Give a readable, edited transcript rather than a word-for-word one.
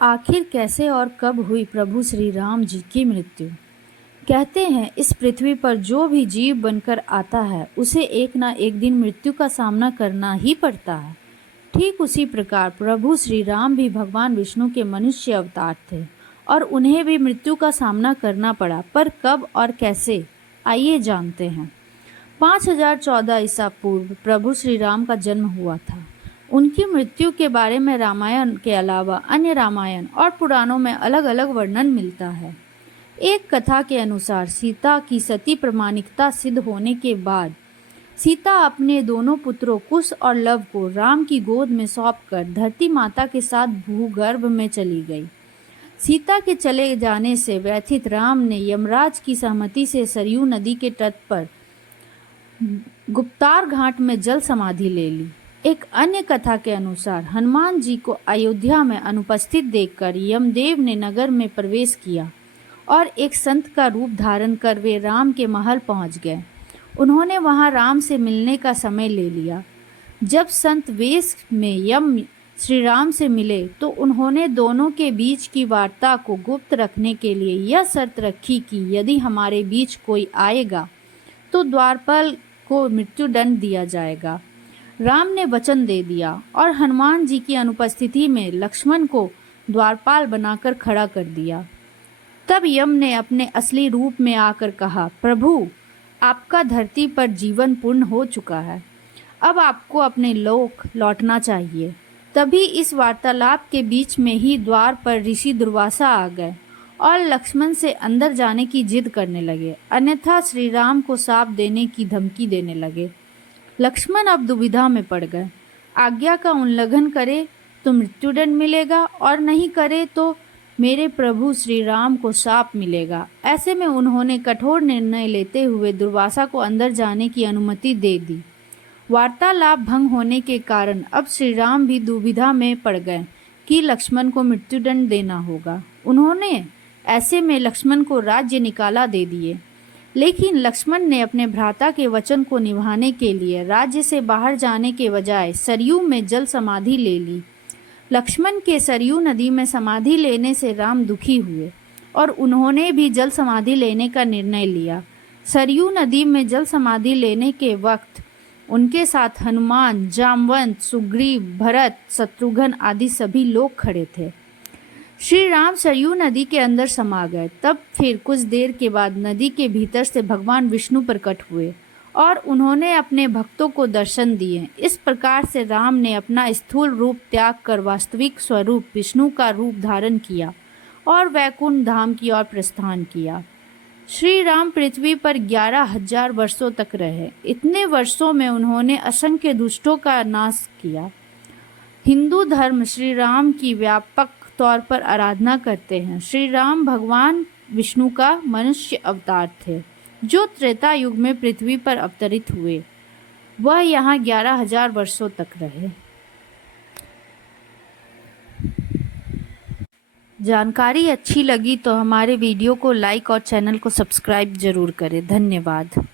आखिर कैसे और कब हुई प्रभु श्री राम जी की मृत्यु? कहते हैं इस पृथ्वी पर जो भी जीव बनकर आता है उसे एक ना एक दिन मृत्यु का सामना करना ही पड़ता है। ठीक उसी प्रकार प्रभु श्री राम भी भगवान विष्णु के मनुष्य अवतार थे और उन्हें भी मृत्यु का सामना करना पड़ा, पर कब और कैसे, आइए जानते हैं। 5014 ईसा पूर्व प्रभु श्री राम का जन्म हुआ था। उनकी मृत्यु के बारे में रामायण के अलावा अन्य रामायण और पुराणों में अलग अलग वर्णन मिलता है। एक कथा के अनुसार सीता की सती प्रमाणिकता सिद्ध होने के बाद सीता अपने दोनों पुत्रों कुश और लव को राम की गोद में सौंपकर धरती माता के साथ भूगर्भ में चली गई। सीता के चले जाने से व्यथित राम ने यमराज की सहमति से सरयू नदी के तट पर गुप्तार घाट में जल समाधि ले ली। एक अन्य कथा के अनुसार हनुमान जी को अयोध्या में अनुपस्थित देखकर यमदेव ने नगर में प्रवेश किया और एक संत का रूप धारण कर वे राम के महल पहुंच गए। उन्होंने वहां राम से मिलने का समय ले लिया। जब संत वेश में यम श्री राम से मिले तो उन्होंने दोनों के बीच की वार्ता को गुप्त रखने के लिए यह शर्त रखी कि यदि हमारे बीच कोई आएगा तो द्वारपाल को मृत्युदंड दिया जाएगा। राम ने वचन दे दिया और हनुमान जी की अनुपस्थिति में लक्ष्मण को द्वारपाल बनाकर खड़ा कर दिया। तब यम ने अपने असली रूप में आकर कहा, प्रभु, आपका धरती पर जीवन पूर्ण हो चुका है, अब आपको अपने लोक लौटना चाहिए। तभी इस वार्तालाप के बीच में ही द्वार पर ऋषि दुर्वासा आ गए और लक्ष्मण से अंदर जाने की जिद करने लगे, अन्यथा श्री राम को शाप देने की धमकी देने लगे। लक्ष्मण अब दुविधा में पड़ गए। आज्ञा का उल्लंघन करे तो मृत्युदंड मिलेगा और नहीं करे तो मेरे प्रभु श्री राम को शाप मिलेगा। ऐसे में उन्होंने कठोर निर्णय लेते हुए दुर्वासा को अंदर जाने की अनुमति दे दी। वार्तालाप भंग होने के कारण अब श्री राम भी दुविधा में पड़ गए कि लक्ष्मण को मृत्युदंड देना होगा। उन्होंने ऐसे में लक्ष्मण को राज्य निकाला दे दिए, लेकिन लक्ष्मण ने अपने भ्राता के वचन को निभाने के लिए राज्य से बाहर जाने के बजाय सरयू में जल समाधि ले ली। लक्ष्मण के सरयू नदी में समाधि लेने से राम दुखी हुए और उन्होंने भी जल समाधि लेने का निर्णय लिया। सरयू नदी में जल समाधि लेने के वक्त उनके साथ हनुमान, जामवंत, सुग्रीव, भरत, शत्रुघ्न आदि सभी लोग खड़े थे। श्री राम सरयू नदी के अंदर समा गए। तब फिर कुछ देर के बाद नदी के भीतर से भगवान विष्णु प्रकट हुए और उन्होंने अपने भक्तों को दर्शन दिए। इस प्रकार से राम ने अपना स्थूल रूप त्याग कर वास्तविक स्वरूप विष्णु का रूप धारण किया और वैकुंठ धाम की ओर प्रस्थान किया। श्री राम पृथ्वी पर 11,000 वर्षों तक रहे। इतने वर्षों में उन्होंने असंख्य दुष्टों का नाश किया। हिंदू धर्म श्री राम की व्यापक तौर पर आराधना करते हैं। श्री राम भगवान विष्णु का मनुष्य अवतार थे जो त्रेता युग में पृथ्वी पर अवतरित हुए। वह यहाँ 11,000 वर्षों तक रहे। जानकारी अच्छी लगी तो हमारे वीडियो को लाइक और चैनल को सब्सक्राइब जरूर करें। धन्यवाद।